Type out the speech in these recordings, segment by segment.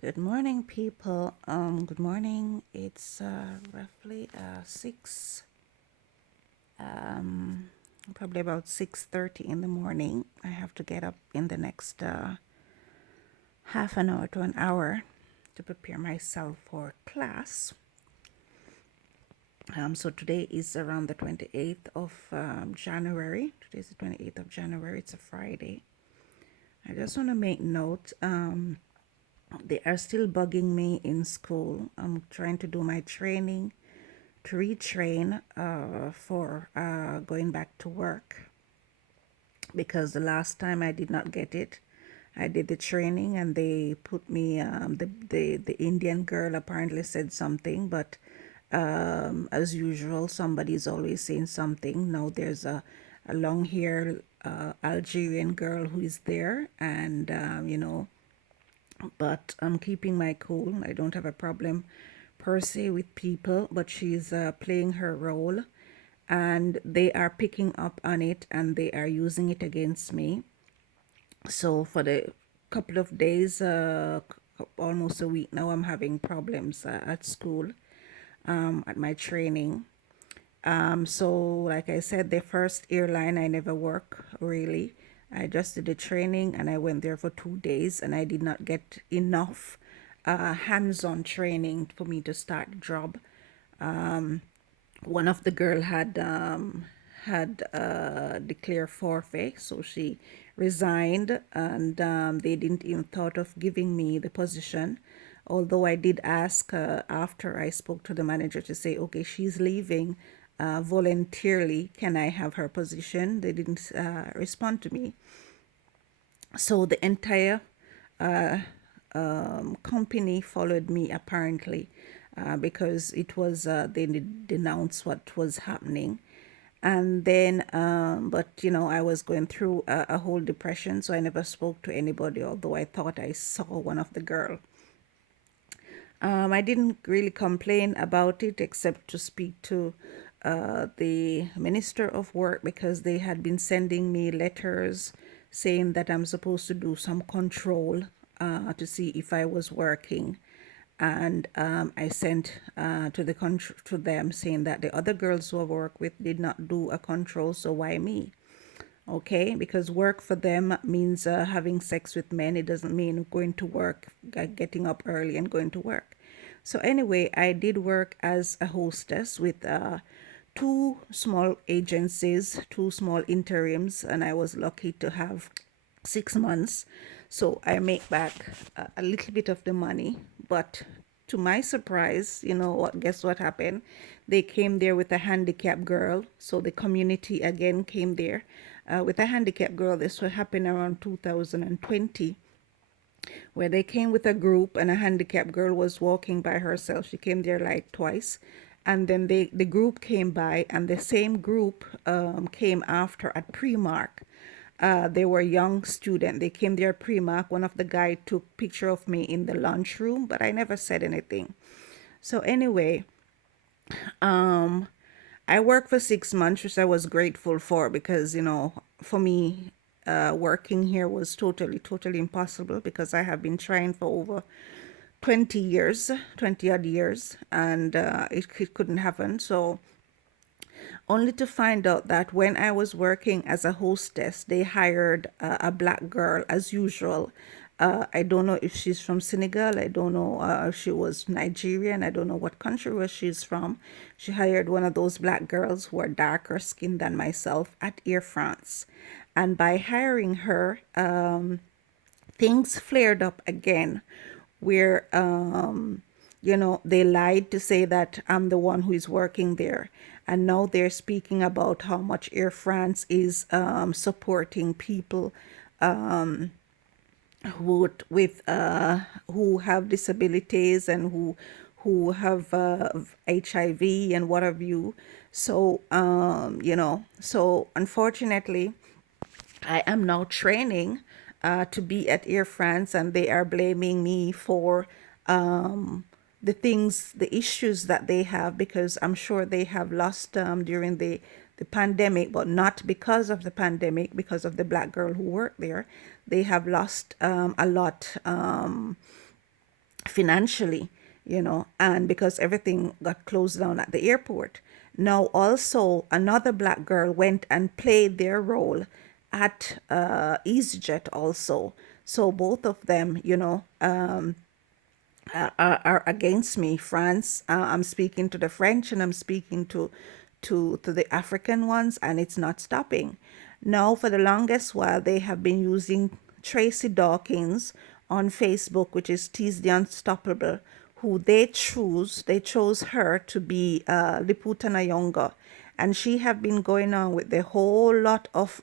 Good morning, people. Good morning. It's roughly six, probably about 6:30 in the morning. I have to get up in the next half an hour to an hour to prepare myself for class. So today is around the 28th of January. Today is the 28th of January. It's a Friday. I just want to make note. They are still bugging me in school. I'm trying to do my training to retrain for going back to work because the last time I did not get it. I did the training and they put me, the Indian girl apparently said something, but as usual, somebody is always saying something. Now there's a long hair Algerian girl who is there, and but I'm keeping my cool. I don't have a problem per se with people, but she's playing her role and they are picking up on it and they are using it against me. So for the couple of days, almost a week now, I'm having problems at school, at my training. So like I said, the first airline I never work really. I just did the training and I went there for 2 days and I did not get enough hands-on training for me to start the job. One of the girl had declared forfeit, so she resigned, and they didn't even thought of giving me the position. Although I did ask after I spoke to the manager to say, okay, she's leaving voluntarily. Can I have her position? They didn't respond to me. So the entire company followed me apparently because it was they denounced what was happening. And then but I was going through a whole depression, so I never spoke to anybody, although I thought I saw one of the girl. I didn't really complain about it except to speak to the Minister of Work because they had been sending me letters saying that I'm supposed to do some control to see if I was working. And I sent to them saying that the other girls who I work with did not do a control, so why me? Okay, because work for them means having sex with men. It doesn't mean going to work, getting up early and going to work. So anyway, I did work as a hostess with two small agencies, two small interims, and I was lucky to have 6 months. So I make back a little bit of the money, but to my surprise, what? Guess what happened? They came there with a handicapped girl. So the community again came there with a handicapped girl. This will happen around 2020, where they came with a group and a handicapped girl was walking by herself. She came there like twice. And then the group came by, and the same group came after at Primark. They were young student. They came there pre-mark. One of the guy took picture of me in the lunchroom, but I never said anything. So anyway, I worked for 6 months, which I was grateful for because for me, working here was totally impossible because I have been trying for over 20 years, 20 odd years, and it couldn't happen. So only to find out that when I was working as a hostess, they hired a black girl as usual. I don't know if she's from Senegal. I don't know if she was Nigerian. I don't know what country was she's from. She hired one of those black girls who are darker skinned than myself at Air France. And by hiring her, things flared up again where they lied to say that I'm the one who is working there. And now they're speaking about how much Air France is supporting people who have disabilities and who have HIV and what have you. So so unfortunately, I am now training to be at Air France, and they are blaming me for the issues that they have, because I'm sure they have lost during the pandemic, but not because of the pandemic, because of the black girl who worked there. They have lost a lot financially, and because everything got closed down at the airport. Now, also, another black girl went and played their role at EasyJet also. So both of them, are against me. France, I'm speaking to the French and I'm speaking to the African ones, and it's not stopping. Now, for the longest while, they have been using Tracy Dawkins on Facebook, which is Tease the Unstoppable, who they chose her to be Liputa Nyong'o, and she have been going on with the whole lot of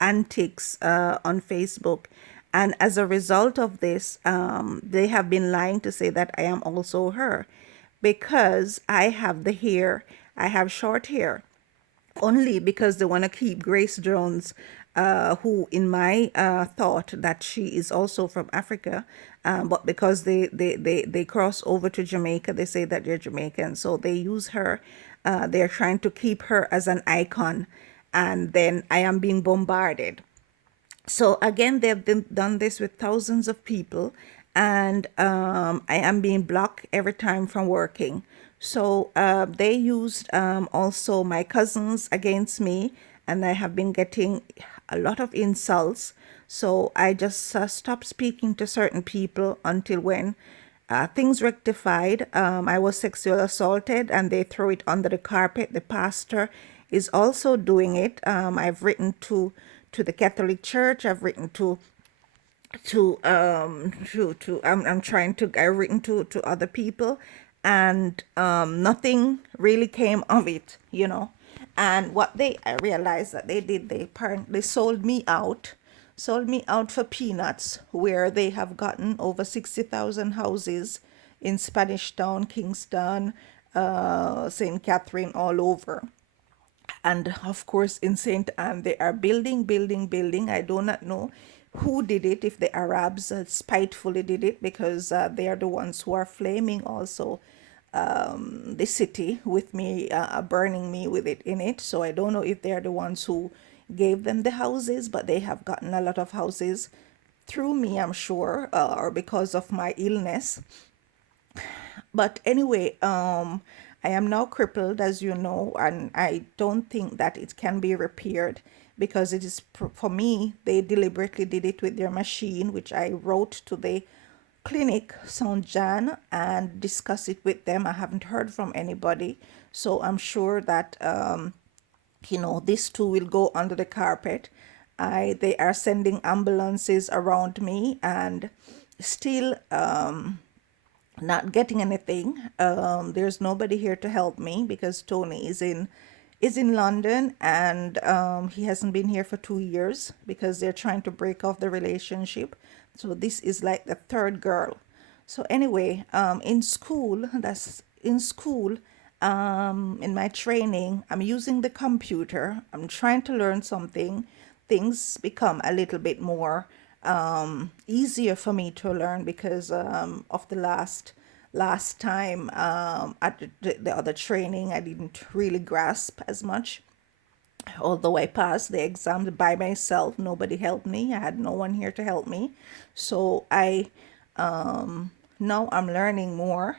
antics on Facebook. And as a result of this, they have been lying to say that I am also her because I have the hair, I have short hair only because they want to keep Grace Jones, who, in my thought, that she is also from Africa, but because they cross over to Jamaica, they say that they're Jamaican, so they use her. They're trying to keep her as an icon, and then I am being bombarded. So again, they've done this with thousands of people, and I am being blocked every time from working. So they used also my cousins against me, and I have been getting a lot of insults. So I just stopped speaking to certain people until when things rectified. I was sexually assaulted, and they throw it under the carpet. The pastor is also doing it. I've written to the Catholic Church. I've written I'm trying to I've written to other people, and nothing really came of it. And what I realized that they did, they sold me out for peanuts, where they have gotten over 60,000 houses in Spanish Town, Kingston, St. Catherine, all over. And of course, in St. Anne, they are building, building, building. I do not know who did it, if the Arabs spitefully did it, because they are the ones who are flaming also the city with me, burning me with it in it. So I don't know if they are the ones who gave them the houses, but they have gotten a lot of houses through me, I'm sure, or because of my illness. But anyway, I am now crippled, as you know, and I don't think that it can be repaired, because it is, for me, they deliberately did it with their machine, which I wrote to the clinic, Saint Jean, and discuss it with them. I haven't heard from anybody. So I'm sure that, this too will go under the carpet. They are sending ambulances around me, and still not getting anything. There's nobody here to help me because Tony is in London, and he hasn't been here for 2 years because they're trying to break off the relationship. So this is like the third girl. So anyway, in school, in my training, I'm using the computer. I'm trying to learn something. Things become a little bit more easier for me to learn because of the last time at the other training, I didn't really grasp as much. Although I passed the exam by myself, nobody helped me. I had no one here to help me. So now I'm learning more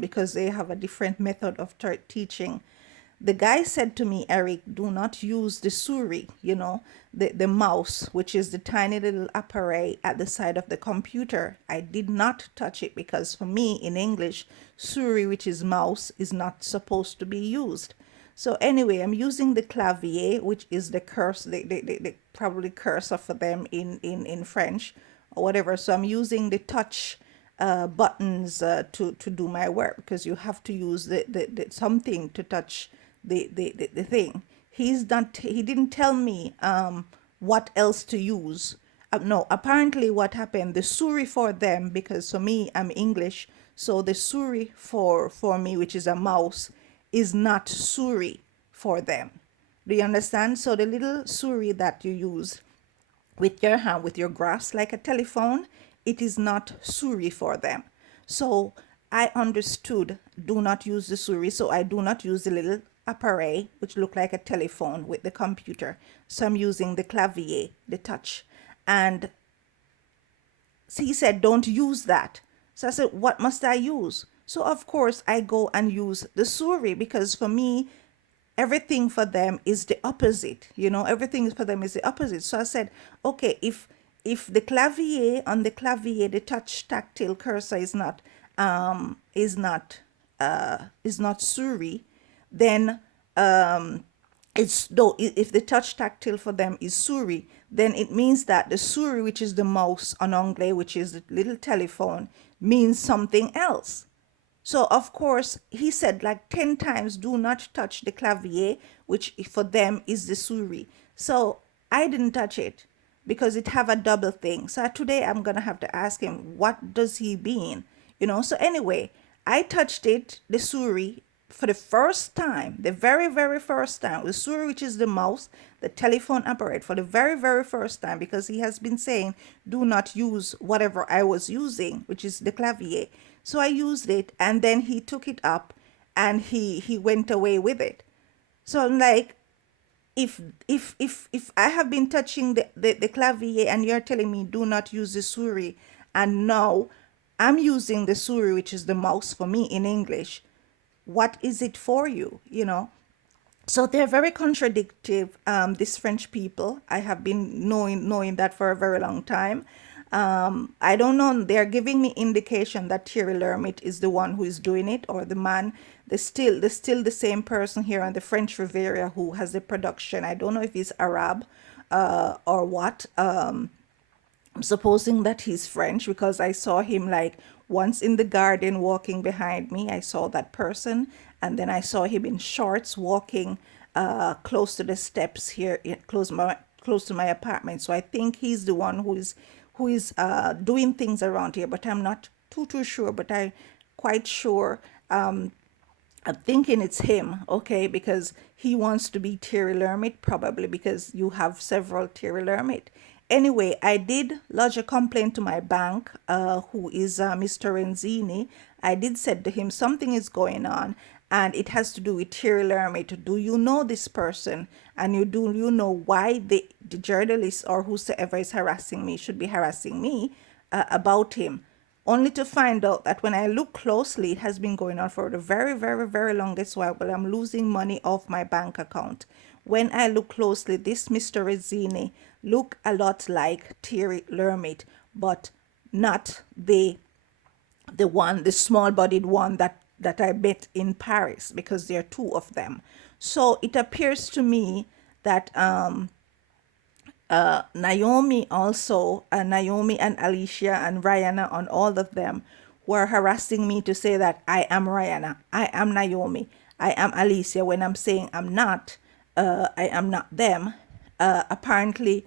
because they have a different method of teaching. The guy said to me, Eric, do not use the Suri, the mouse, which is the tiny little apparat at the side of the computer. I did not touch it because for me in English, Suri, which is mouse, is not supposed to be used. So anyway, I'm using the clavier, which is the the probably cursor for them in French or whatever. So I'm using the touch buttons to do my work, because you have to use the something to touch the thing. He didn't tell me what else to use. No, apparently what happened, the Suri for them, because for me, I'm English, so the Suri for me, which is a mouse, is not Suri for them. Do you understand? So the little Suri that you use with your hand, with your grasp like a telephone, it is not Suri for them. So I understood, do not use the Suri. So I do not use the little apparat, which look like a telephone with the computer. So I'm using the clavier, the touch. And so he said, don't use that. So I said, what must I use? So of course I go and use the Suri, because for me, everything for them is the opposite. Everything for them is the opposite. So I said, okay, if the clavier, on the clavier, the touch tactile cursor is not Suri, then it's though if the touch tactile for them is Suri, then it means that the Suri, which is the mouse on anglais, which is the little telephone, means something else. So of course he said like 10 times, do not touch the clavier, which for them is the Suri. So I didn't touch it because it have a double thing. So today I'm gonna have to ask him, what does he mean? So anyway, I touched it, the Suri, for the first time, the very, very first time, the Suri, which is the mouse, the telephone operator, for the very, very first time, because he has been saying, do not use whatever I was using, which is the clavier. So I used it, and then he took it up and he went away with it. So I'm like, if I have been touching the clavier and you're telling me do not use the Suri, and now I'm using the Suri, which is the mouse for me in English, what is it for you? So they're very contradictive, these French people. I have been knowing that for a very long time. I don't know. They're giving me indication that Thierry Lhermitte is the one who is doing it, or the man. There's still the same person here on the French Riviera who has the production. I don't know if he's Arab, or what. I'm supposing that he's French because I saw him like once in the garden walking behind me. I saw that person, and then I saw him in shorts walking close to the steps here, close to my apartment. So I think he's the one who is doing things around here, but I'm not too sure. But I'm quite sure. I'm thinking it's him, okay, because he wants to be Thierry Lhermitte, probably because you have several Thierry Lhermitte. Anyway, I did lodge a complaint to my bank, who is Mr. Renzini. I did said to him something is going on, and it has to do with Thierry Lhermitte. Do you know this person? And you know why the journalist or whosoever is harassing me should be harassing me about him? Only to find out that when I look closely, it has been going on for the very, very, very longest while. But I'm losing money off my bank account. When I look closely, this Mr. Rezzini look a lot like Thierry Lhermitte, but not the small-bodied one that I met in Paris, because there are two of them. So it appears to me that Naomi also, Naomi and Alicia and Rihanna, on all of them, were harassing me to say that I am Rihanna, I am Naomi, I am Alicia, when I'm saying I'm not. I am not them. Apparently,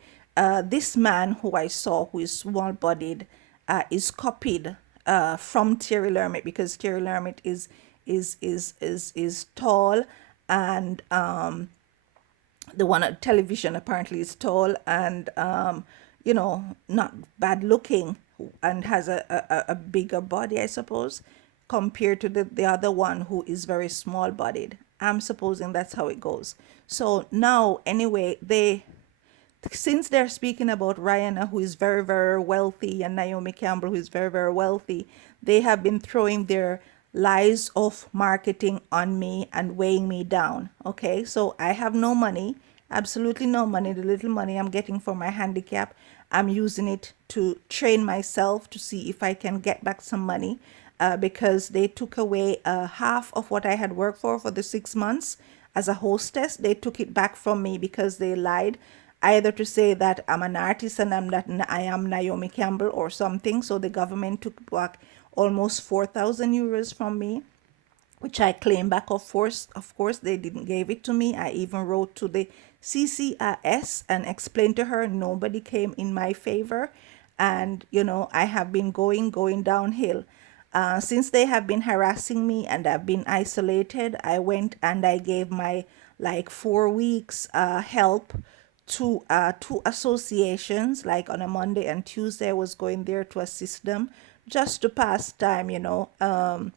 this man who I saw, who is small-bodied, is copied from Thierry Lhermitte, because Thierry Lhermitte is tall, and the one on television apparently is tall, and not bad looking, and has a bigger body, I suppose, compared to the other one who is very small bodied. I'm supposing that's how it goes. So now anyway, since they're speaking about Rihanna, who is very, very wealthy, and Naomi Campbell, who is very, very wealthy, they have been throwing their lies of marketing on me and weighing me down. Okay, so I have no money, absolutely no money. The little money I'm getting for my handicap, I'm using it to train myself to see if I can get back some money, because they took away half of what I had worked for the 6 months as a hostess. They took it back from me because they lied, either to say that I'm an artist and I am Naomi Campbell or something. So the government took back almost 4,000 euros from me, which I claim back. Of course, they didn't give it to me. I even wrote to the CCRS and explained to her nobody came in my favor, and I have been going downhill. Since they have been harassing me and I've been isolated, I went and I gave my like 4 weeks help to two associations. Like on a Monday and Tuesday, I was going there to assist them just to pass time, and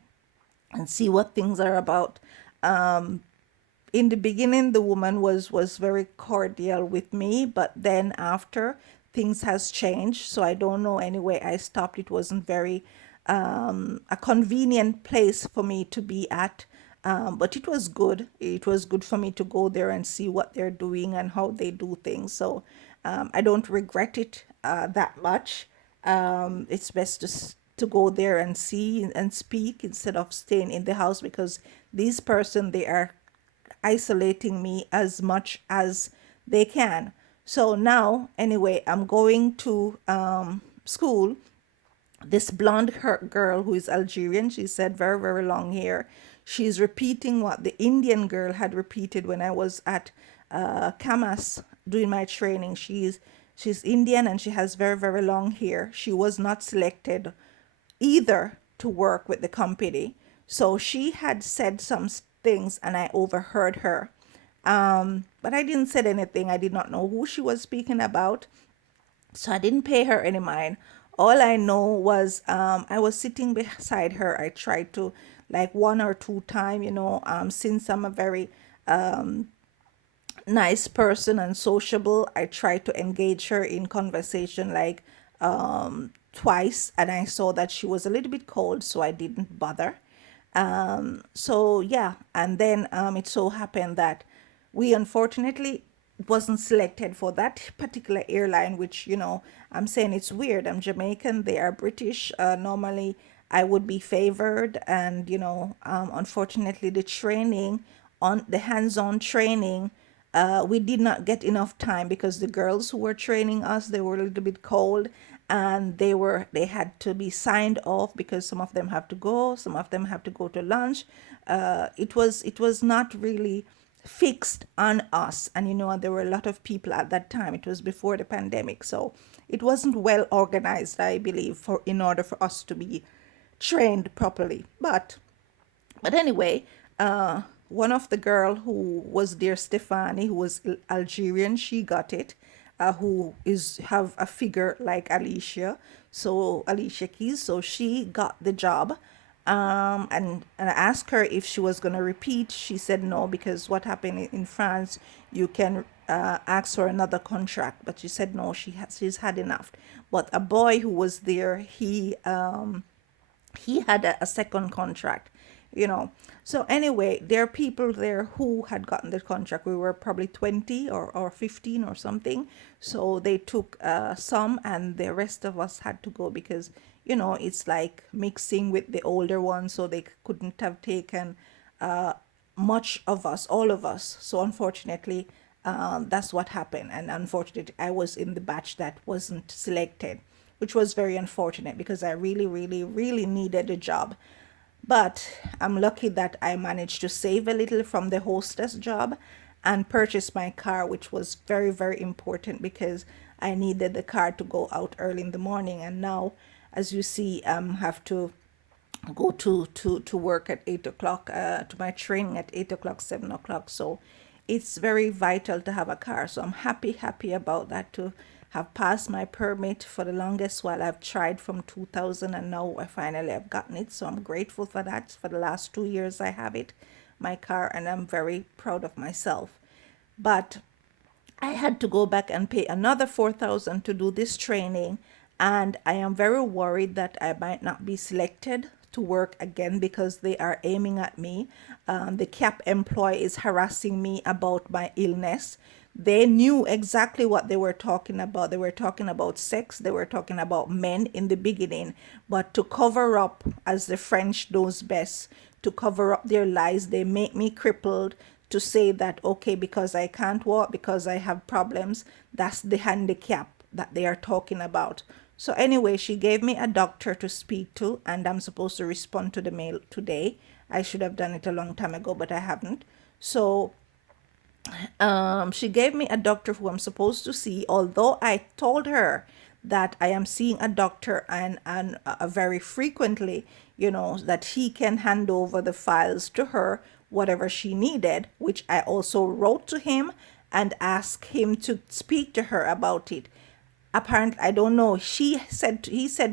see what things are about. In the beginning, the woman was very cordial with me, but then after, things has changed. So I don't know. Anyway, I stopped. It wasn't very a convenient place for me to be at. But it was good. It was good for me to go there and see what they're doing and how they do things. So I don't regret it that much. It's best to go there and see and speak instead of staying in the house, because these person, they are isolating me as much as they can. So now, anyway, I'm going to school. This blonde girl who is Algerian, she said, very, very long hair. She's repeating what the Indian girl had repeated when I was at Kamas doing my training. She's Indian and she has very, very long hair. She was not selected either to work with the company. So she had said some things and I overheard her. But I didn't say anything. I did not know who she was speaking about. So I didn't pay her any mind. All I know was I was sitting beside her. I tried to, like, one or two time, since I'm a very nice person and sociable, I tried to engage her in conversation, like, twice, and I saw that she was a little bit cold, so I didn't bother. So yeah, and then it so happened that we unfortunately wasn't selected for that particular airline, which, I'm saying it's weird. I'm Jamaican, they are British. Normally I would be favored, and unfortunately the training, on the hands-on training, we did not get enough time because the girls who were training us, they were a little bit cold, and they had to be signed off because some of them have to go, some of them have to go to lunch. It was not really fixed on us, and there were a lot of people at that time. It was before the pandemic, so it wasn't well organized, I believe, for in order for us to be trained properly. But anyway, one of the girl who was there, Stefani, who was Algerian, she got it. Who is have a figure like Alicia, so Alicia Keys, so she got the job. And I asked her if she was gonna repeat. She said no, because what happened in France, you can ask for another contract, but she said no, she's had enough. But a boy who was there, he had a second contract, you know. So anyway, there are people there who had gotten the contract. We were probably 20 or 15 or something. So they took some, and the rest of us had to go because, it's like mixing with the older ones. So they couldn't have taken much of us, all of us. So unfortunately, that's what happened. And unfortunately, I was in the batch that wasn't selected, which was very unfortunate because I really, really, really needed a job. But I'm lucky that I managed to save a little from the hostess job and purchase my car, which was very, very important because I needed the car to go out early in the morning. And now, as you see, have to go to work at 8 o'clock, to my training at 8 o'clock, 7 o'clock. So it's very vital to have a car. So I'm happy about that, to have passed my permit for the longest while. I've tried from 2000, and now I finally have gotten it. So I'm grateful for that. For the last 2 years I have it, my car, and I'm very proud of myself. But I had to go back and pay another 4,000 to do this training, and I am very worried that I might not be selected to work again because they are aiming at me. The CAP employee is harassing me about my illness. They knew exactly what they were talking about. They were talking about sex, they were talking about men in the beginning, but to cover up, as the French knows best, to cover up their lies, they make me crippled, to say that, okay, because I can't walk, because I have problems, that's the handicap that they are talking about. So anyway, she gave me a doctor to speak to, and I'm supposed to respond to the mail today. I should have done it a long time ago, but I haven't. So she gave me a doctor who I'm supposed to see, although I told her that I am seeing a doctor, and very frequently, that he can hand over the files to her, whatever she needed, which I also wrote to him and asked him to speak to her about it. Apparently, I don't know, he said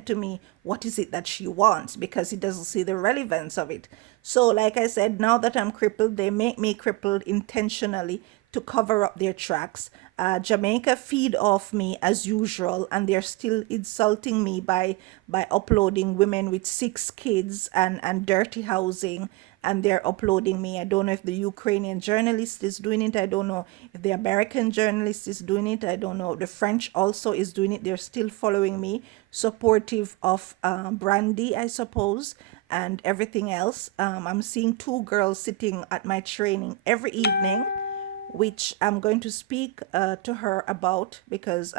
to me, what is it that she wants, because he doesn't see the relevance of it. So like I said, now that I'm crippled, they make me crippled intentionally to cover up their tracks. Jamaica feed off me as usual, and they're still insulting me by uploading women with 6 kids and dirty housing, and they're uploading me. I don't know if the Ukrainian journalist is doing it. I don't know if the American journalist is doing it. I don't know. The French also is doing it. They're still following me, supportive of Brandy, I suppose, and everything else. I'm seeing 2 girls sitting at my training every evening, which I'm going to speak to her about, because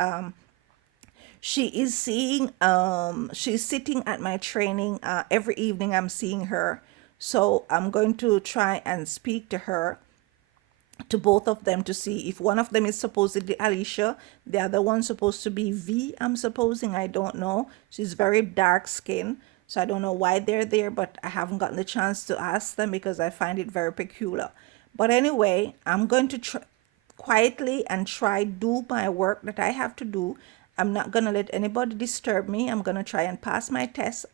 she's sitting at my training every evening. I'm seeing her, so I'm going to try and speak to her, to both of them, to see if one of them is supposedly Alicia, the other one's supposed to be V, I'm supposing. I don't know. She's very dark skinned, so I don't know why they're there, but I haven't gotten the chance to ask them because I find it very peculiar. But anyway, I'm going to quietly and try do my work that I have to do. I'm not going to let anybody disturb me. I'm going to try and pass my test.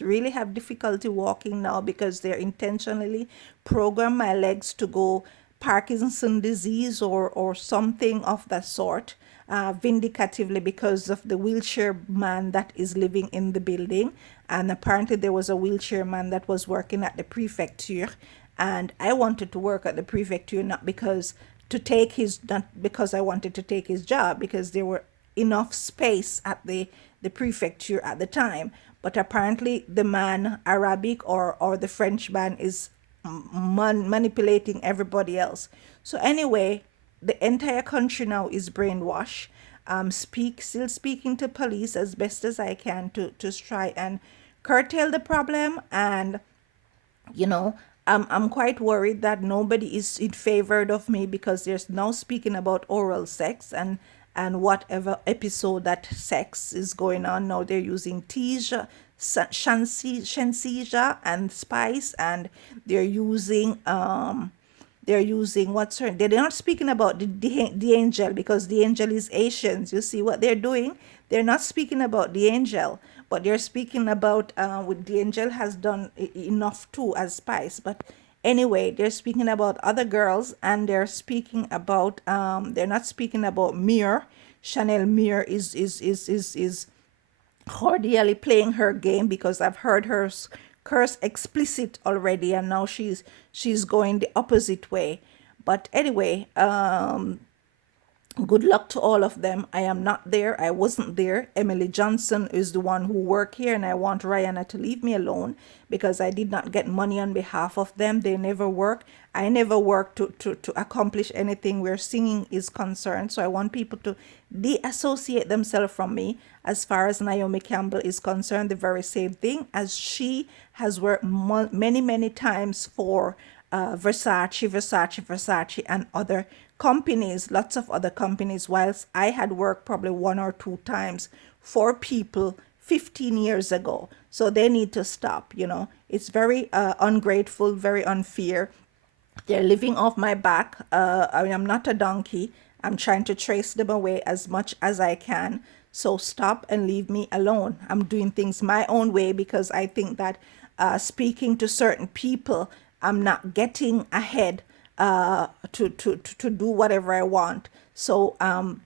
Really have difficulty walking now because they're intentionally program my legs to go Parkinson disease or something of that sort, vindicatively, because of the wheelchair man that is living in the building. And apparently there was a wheelchair man that was working at the prefecture, and I wanted to work at the prefecture, not because to take his not because I wanted to take his job, because there were enough space at the prefecture at the time. But apparently the man, Arabic or the French man, is manipulating everybody else. So anyway, the entire country now is brainwashed. Still speaking to police as best as I can to try and curtail the problem. And you know, I'm quite worried that nobody is in favor of me, because there's now speaking about oral sex and whatever episode that sex is going on. Now they're using Tija, Shenseja and Spice, and they're using what's her, they're not speaking about the angel, because the angel is Asians. You see what they're doing? They're not speaking about the angel, but they're speaking about what the angel has done enough too as Spice. But anyway, they're speaking about other girls, and they're speaking about they're not speaking about Muir. Chanel Muir is cordially playing her game, because I've heard her curse explicit already, and now she's going the opposite way. But anyway, good luck to all of them. I am not there. I wasn't there. Emily Johnson is the one who worked here, and I want Rihanna to leave me alone, because I did not get money on behalf of them. They never work. I never work to accomplish anything where singing is concerned. So I want people to deassociate themselves from me. As far as Naomi Campbell is concerned, the very same thing, as she has worked many, many times for Versace, and other companies, lots of other companies, whilst I had worked probably 1 or 2 times for people 15 years ago. So they need to stop, you know. It's very ungrateful, very unfair. They're living off my back. I mean, I'm not a donkey. I'm trying to trace them away as much as I can. So stop and leave me alone. I'm doing things my own way, because I think that speaking to certain people, I'm not getting ahead to do whatever I want. So,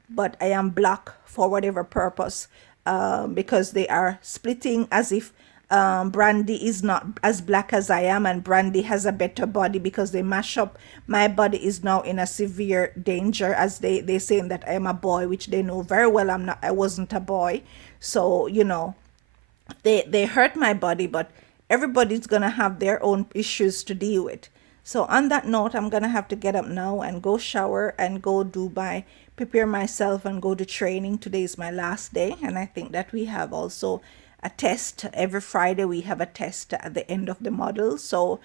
but I am black for whatever purpose, because they are splitting as if Brandy is not as black as I am, and Brandy has a better body, because they mash up. My body is now in a severe danger, as they saying that I am a boy, which they know very well I'm not. I wasn't a boy. So, you know, they hurt my body, but everybody's gonna have their own issues to deal with. So on that note, I'm gonna have to get up now and go shower and go do my prepare myself and go to training. Today is my last day, and I think that we have also a test every Friday. We have a test at the end of the model. So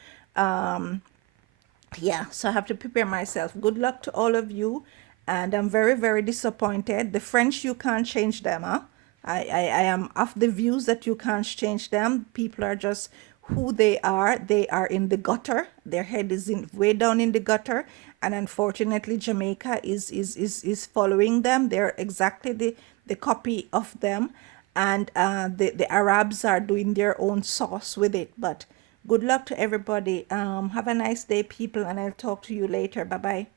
yeah, so I have to prepare myself. Good luck to all of you, and I'm very, very disappointed. The French, you can't change them, huh? I am of the views that you can't change them. People are just who they are. They are in the gutter. Their head is in way down in the gutter, and unfortunately, Jamaica is following them. They're exactly the copy of them, and the Arabs are doing their own sauce with it. But good luck to everybody. Have a nice day, people, and I'll talk to you later. Bye bye.